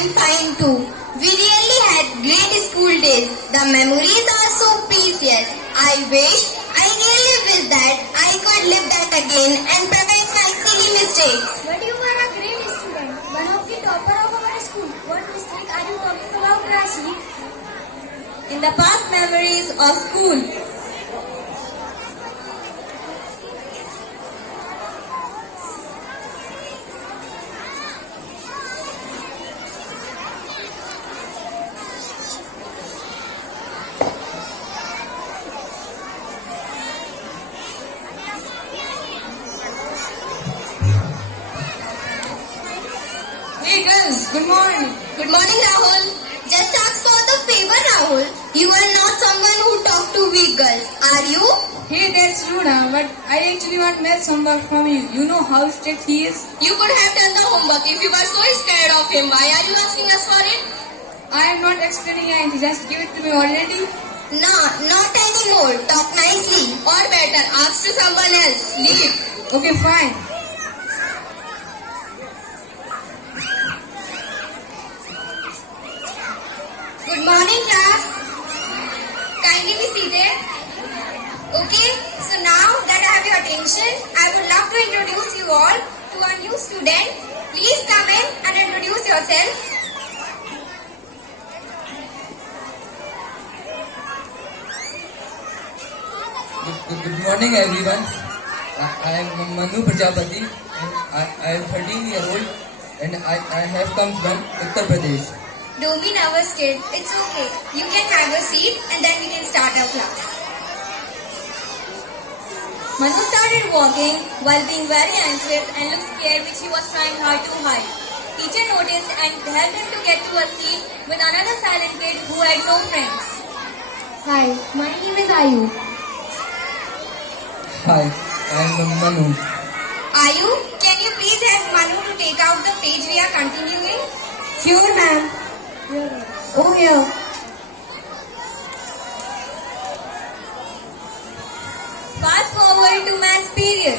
I'm fine too. We really had great school days. The memories are so precious. I really wish that I could live that again and prevent my silly mistakes. But you were a great student, one of the topper of our school. What mistake are you talking about, Rashi? In the past memories of school. Hey girls, good morning. Good morning, Rahul. Just ask for the favor, Rahul. You are not someone who talk to weak girls, are you? Hey, that's true now, but I actually want maths homework from you. You know how strict he is? You could have done the homework if you were so scared of him. Why are you asking us for it? I am not explaining anything, just give it to me already. No, not anymore. Talk nicely. Or better, ask to someone else. Leave. Okay, fine. Good morning, class. Kindly be seated. Okay, so now that I have your attention, I would love to introduce you all to a new student. Please come in and introduce yourself. Good morning, everyone. I am Manu Prajapati, and I am 13 years old, and I have come from Uttar Pradesh. Don't be nervous, kid. It's okay. You can have a seat and then we can start our class. Manu started walking while being very anxious and looked scared, which he was trying hard to hide. Teacher noticed and helped him to get to a seat with another silent kid who had no friends. Hi, my name is Ayu. Hi, I am Manu. Ayu, can you please help Manu to take out the page we are continuing? Sure, ma'am. Oh, here. Fast forward to maths period.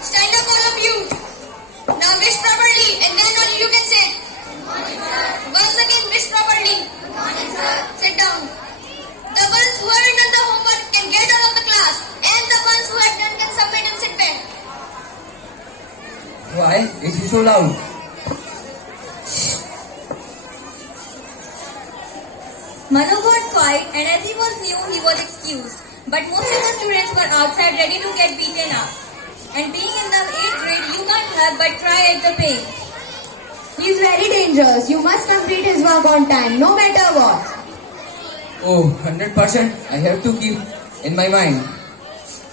Stand up, all of you. Now wish properly and then only you can sit. Once again, wish properly. Sit down. The ones who haven't done the homework can get out of the class, and the ones who have done can submit and sit back. Why is he so loud? Manu got quiet, and as he was new, he was excused. But most of the students were outside ready to get beaten up. And being in the 8th grade, you can't help but cry at the pain. He is very dangerous. You must complete his work on time, no matter what. Oh, 100%. I have to keep in my mind.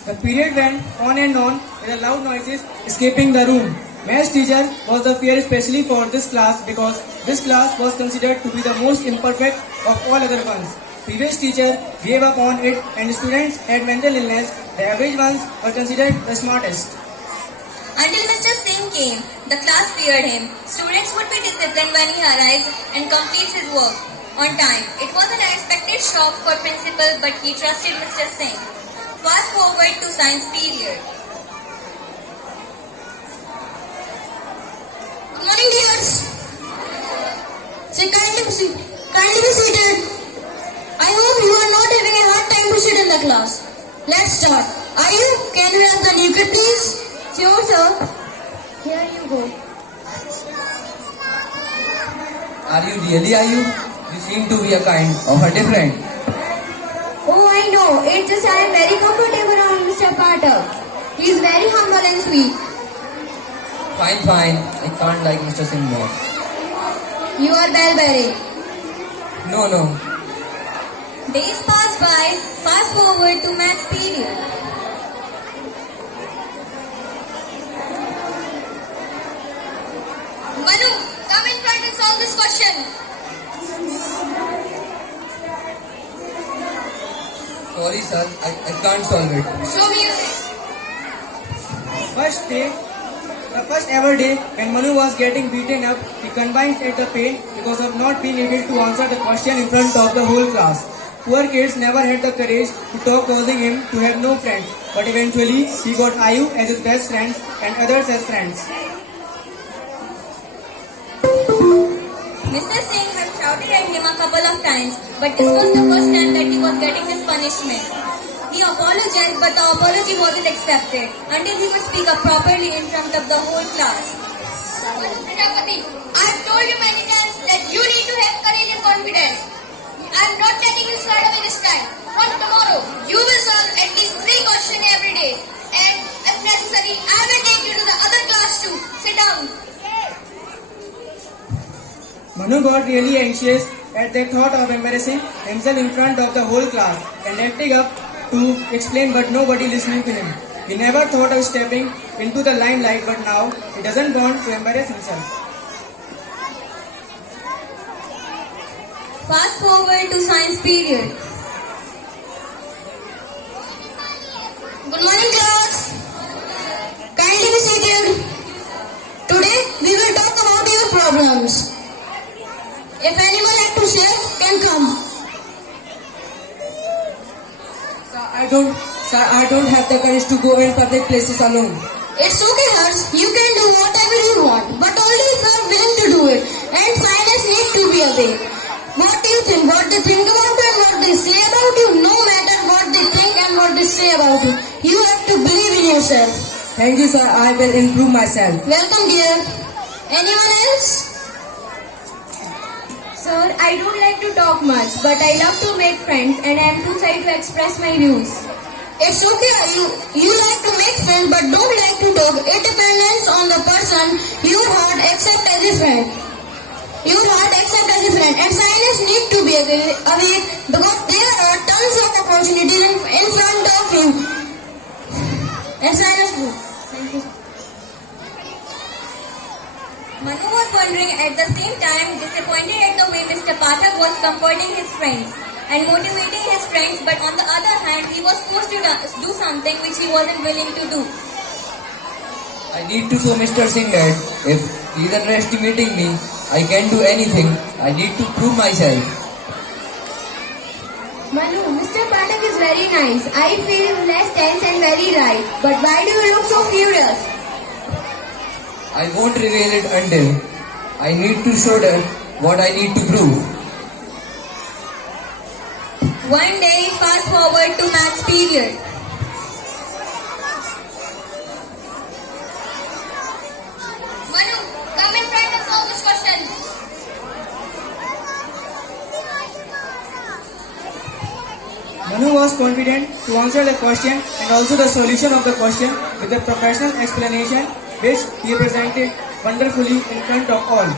The period went on and on with the loud noises escaping the room. Maths teacher was the fear especially for this class because this class was considered to be the most imperfect of all other ones. Previous teacher gave up on it and students had mental illness. The average ones were considered the smartest. Until Mr. Singh came, the class feared him. Students would be disciplined when he arrives and completes his work on time. It was an unexpected shock for principal, but he trusted Mr. Singh. Fast forward to science period. Good morning, dears. Kindly be seated. I hope you are not having a hard time to sit in the class. Let's start. Ayu, can you have the new kid, please? Sure, sir. Here you go. Are you really Ayu? You seem to be a kind of a different. Oh, I know. It's just I am very comfortable around Mr. Patel. He is very humble and sweet. Fine. I can't like Mr. Singh more. You are bell-bearing. No. Days pass by. Fast forward to maths period. Manu, come in front and solve this question. Sorry, sir. I can't solve it. Show me. The first ever day when Manu was getting beaten up, he combined at the pain because of not being able to answer the question in front of the whole class. poor kids never had the courage to talk, causing him to have no friends. But eventually, he got Ayu as his best friends and others as friends. Mr. Singh had shouted at him a couple of times, but this was the first time that he was getting this punishment. He apologized, but the apology wasn't accepted until he could speak up properly in front of the whole class. Prajapati, I have told you many times that you need to have courage and confidence. I am not letting you slide away this time. From tomorrow, you will solve at least 3 questions every day. And if necessary, I will take you to the other class too. Sit down. Manu got really anxious at the thought of embarrassing himself in front of the whole class and acting up to explain, but nobody listening to him. He never thought of stepping into the limelight, but now he doesn't want to embarrass himself. Fast forward to science period. Good morning, class. Kindly be seated. Today we will talk about your problems. If anyone like to share, can come. Sir, I don't have the courage to go in public places alone. It's okay, Hers. You can do whatever you want, but only if you are willing to do it. And silence needs to be obeyed. What do you think? What they think about you and what they say about you? No matter what they think and what they say about you, you have to believe in yourself. Thank you, sir. I will improve myself. Welcome, dear. Anyone else? Sir, I don't like to talk much, but I love to make friends and I am too shy to express my views. It's okay. You like to make friends, but don't like to talk. It depends on the person. Your heart accept as a friend. Your heart accept as a friend, and silence need to be away because there are tons of opportunities in front of you. And silence. Thank you. Manu was wondering at the same time, disappointed at the way Mr. Pathak was comforting his friends and motivating his friends, but on the other hand, he was forced to do something which he wasn't willing to do. I need to show Mr. Singh that if he is underestimating me, I can do anything. I need to prove myself. Manu, Mr. Pathak is very nice. I feel less tense and very right. But why do you look so furious? I won't reveal it until I need to show them what I need to prove. One day, fast forward to maths period. Manu, come in front and solve this question. Manu was confident to answer the question and also the solution of the question with a professional explanation which he presented wonderfully in front of all.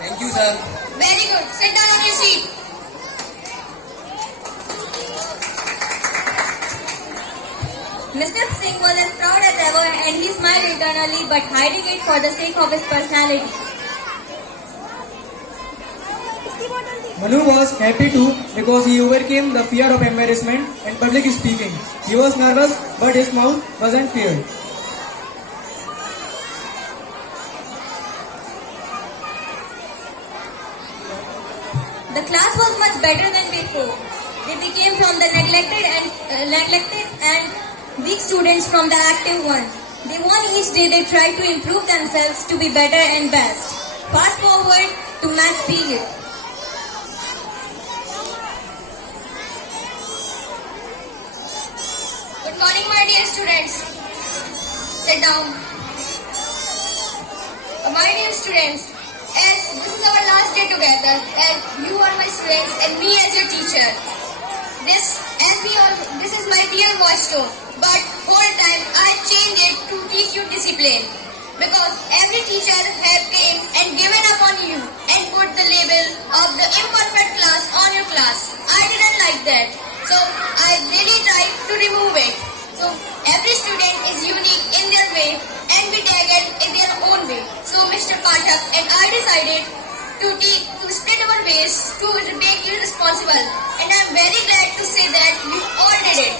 Thank you, sir. Very good. Sit down on your seat. Mr. Singh was as proud as ever and he smiled internally but hiding it for the sake of his personality. Manu was happy too because he overcame the fear of embarrassment and public speaking. He was nervous, but his mouth wasn't feared. The class was much better than before. They became from the neglected and weak students from the active ones. They won each day. They tried to improve themselves to be better and best. Fast forward to maths period. Good morning, my dear students. Sit down. My dear students, as this is our last day together, as you are my students and me as your teacher. This is my dear voice tone, but whole time I changed it to teach you discipline. Because every teacher have came and given up on you and put the label of the imperfect class on your class. I didn't like that. So I really tried to remove it. So every student is unique in their way and be tagged in their own way. So Mr. Pathak and I decided to split our ways to make you responsible. And I am very glad to say that we all did it.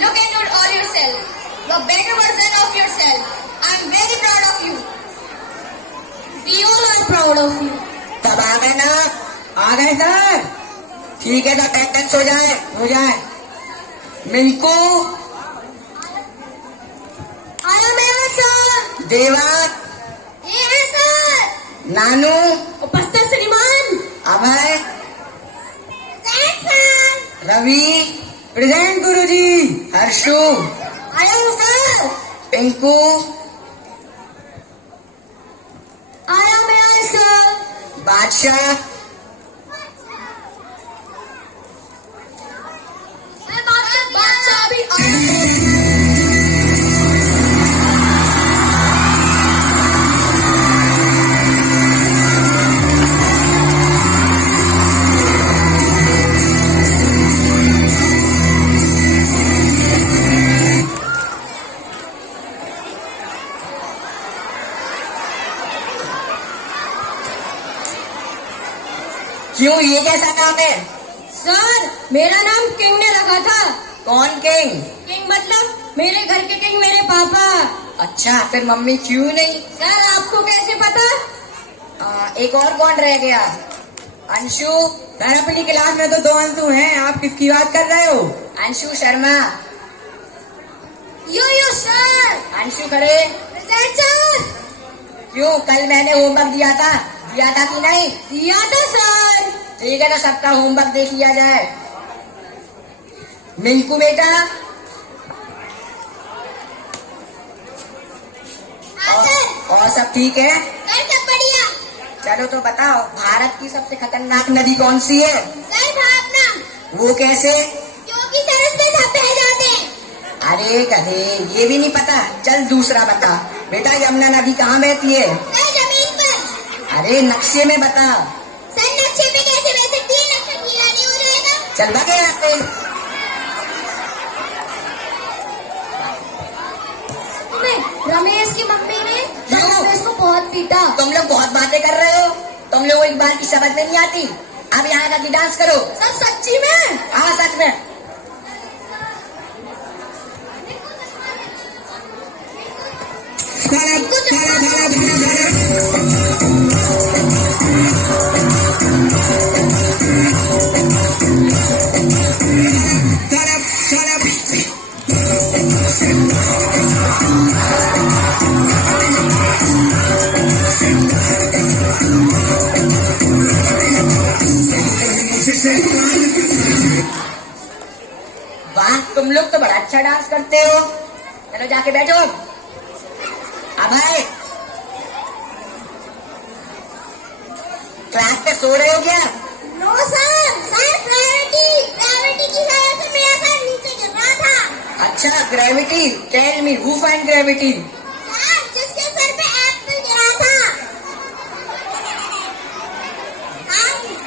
Look at all yourself. The better version of yourself. I am very proud of you. We all are proud of you. सब आ गए ना? आ गए sir? ठीक है तो attendance हो जाए। मिंकू, आया मेरा सर। देवा, ये है सर। नानू, उपस्थित श्रीमान। अभय, सर। रवि, प्रेजेंट गुरुजी। हर्षु, आया हूँ सर। पिंकू, आया मेरा सर। बादशाह, बादशाह भी आया। क्यों, ये कैसा नाम है? सर मेरा नाम किंग ने रखा था। कौन किंग? किंग मतलब मेरे घर के किंग मेरे पापा। अच्छा, फिर मम्मी क्यों नहीं? सर आपको कैसे पता? एक और कौन रह गया? अंशु। सर अपनी क्लास में तो 2 अंशु हैं, आप किसकी बात कर रहे हो? अंशु शर्मा। यो सर। अंशु खड़े। Present sir. क्यों, कल मैंने होमवर्क दिया था कि नहीं? दिया था सर। ठीक है तो सबका होमवर्क देख लिया जाए। मिंकू बेटा, और सब ठीक है? सर सब बढ़िया। चलो तो बताओ, भारत की सबसे खतरनाक नदी कौन सी है? सर भावना। वो कैसे? क्योंकि सर उसमें सब बह जाते हैं। अरे गधे, ये भी नहीं पता? चल दूसरा बता। बेटा यमुना नदी कहाँ बहती है? सर जमीन पर। अरे नक्शे में बता। सर नक्शे पे कैसे बह सकती है? नक्शा गीला नहीं हो जाएगा? चल भागे यहाँ से। रमेश की मम्मी ने क्यों? रमेश को बहुत पीटा। तुम लोग बहुत बातें कर रहे हो। तुम लोगों को एक बार की समझ में नहीं आती। अब यहाँ का डांस करो। सर सच्ची में? हाँ सच में। वाह, तुम लोग तो बड़ा अच्छा डांस करते हो। चलो जाके बैठो। अभय, क्लास पे सो रहे हो क्या? No sir. सर ग्रेविटी की वजह से मेरा सर नीचे गिर रहा था। अच्छा, gravity. Tell me who find gravity? Sir जिसके सर पे एप्पल गिरा था।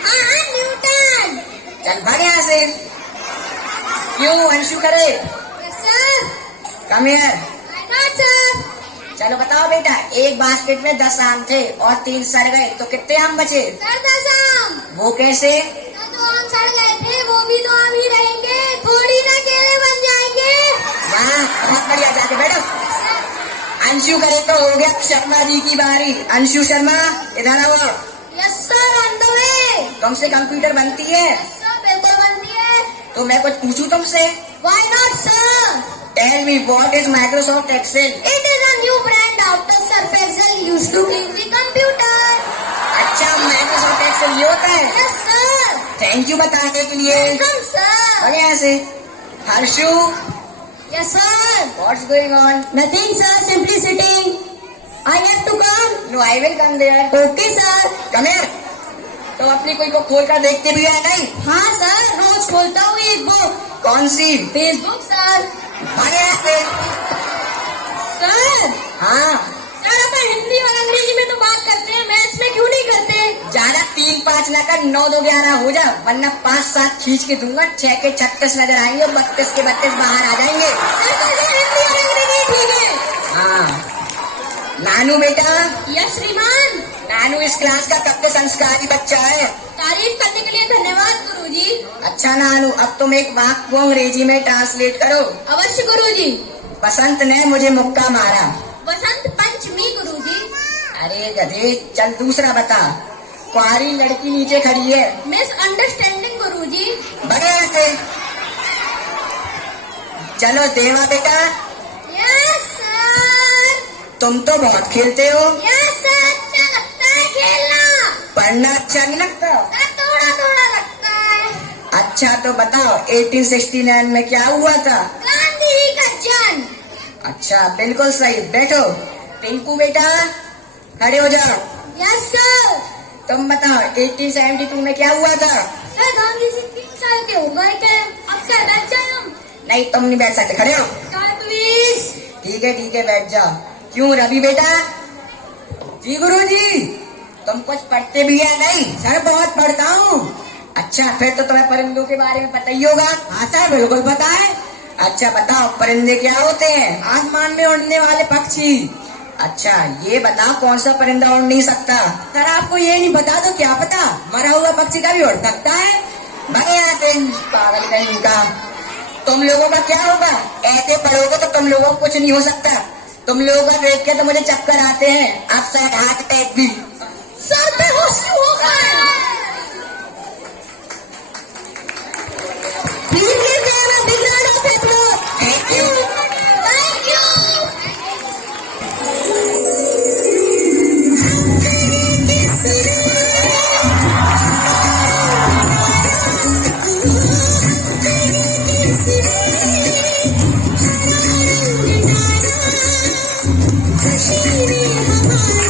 हाँ न्यूटन। चल भाग यहाँ से। क्यों अंशु करे? Sir come here. सर। चलो बताओ बेटा, एक बास्केट में 10 आम थे और 3 सड़ गए तो कितने आम बचे? सर 10 आम। वो कैसे? जो आम सड़ गए थे वो भी तो आम ही रहेंगे, थोड़ी ना केले बन जाएंगे। वाह, बहुत बढ़िया। जाके बैठो। अंशु करे तो हो गया शर्मा जी की बारी। अंशु शर्मा इधर आओ। Yes sir, on the way. तुमसे कंप्यूटर बनती है? सर बिल्कुल बनती है। तो मैं कुछ पूछूं तुमसे? Why not sir? Tell me what is Microsoft Excel? It is a new brand after Surf Excel used to be the computer. अच्छा, माइक्रोसॉफ्ट एक्सेल ये होता है? Yes sir. थैंक यू बताने के लिए। Welcome sir. आगे यहाँ से। Harshu, Yes sir. What's going on? Nothing sir, simply sitting. I have to come. No, I will come there. Okay sir. Come here. तो अपनी कोई बुक खोल कर देखते भी है नहीं? हाँ सर, रोज खोलता हूँ एक बुक। कौन सी? Facebook sir. आगे यहाँ से। सर हाँ, सर अपन हिंदी और अंग्रेजी में तो बात करते हैं, मैथ्स में क्यों नहीं करते? ज्यादा 3-5 ना कर, 9-2-11 हो जा, वरना 5-7 खींच के दूंगा। 6 के 36 नजर आएंगे और 32 के 32 बाहर आ जाएंगे। सर हिंदी और अंग्रेजी ठीक है। हाँ, नानू बेटा। यस श्रीमान। नानू इस क्लास का सबसे संस्कारी बच्चा है। तारीफ करने के लिए धन्यवाद गुरुजी। अच्छा नानू, अब तुम एक वाक्य को अंग्रेजी में ट्रांसलेट करो। अवश्य गुरुजी। बसंत ने मुझे मुक्का मारा। बसंत पंचमी गुरुजी। अरे अरे गधे, चल दूसरा बता। कुंवारी लड़की नीचे खड़ी है। मिसअंडरस्टैंडिंग गुरुजी। बड़े यहाँ से। चलो देवा बेटा, यस सर। तुम तो बहुत खेलते हो। यस सर, अच्छा लगता है खेलना। पढ़ना अच्छा नहीं लगता? थोड़ा थोड़ा लगता है। अच्छा तो बताओ 1869 में क्या हुआ था? गांधी जी का जन्म। अच्छा बिल्कुल सही, बैठो। पिंकू बेटा खड़े हो जाओ। Yes sir. तुम बताओ 1872 में क्या हुआ था? सर गांधी जी 3 साल के हो गए थे। अब सर बैठ जाए हम। नहीं तुम नहीं बैठ सकते, खड़े हो। Sir please. ठीक है बैठ जाओ। क्यों रवि बेटा? जी गुरुजी। तुम कुछ पढ़ते भी है नहीं? सर बहुत पढ़ता हूँ। अच्छा फिर तो तुम्हें परिंदों के बारे में पता ही होगा। हाँ सर बिल्कुल पता है। अच्छा बताओ परिंदे क्या होते हैं? आसमान में उड़ने वाले पक्षी। अच्छा ये बताओ कौन सा परिंदा उड़ नहीं सकता? सर आपको ये नहीं पता तो क्या पता, मरा हुआ पक्षी का भी उड़ सकता है। भाई यहाँ से पागल कहीं का। तुम लोगों का क्या होगा? ऐसे पढ़ोगे तो तुम लोगों को कुछ नहीं हो सकता। तुम लोगों का देख के तो मुझे चक्कर आते हैं, अब शायद हार्ट अटैक भी। सर बेहोश क्यों हो गए? Thank you. Thank you. खुशी में हमारी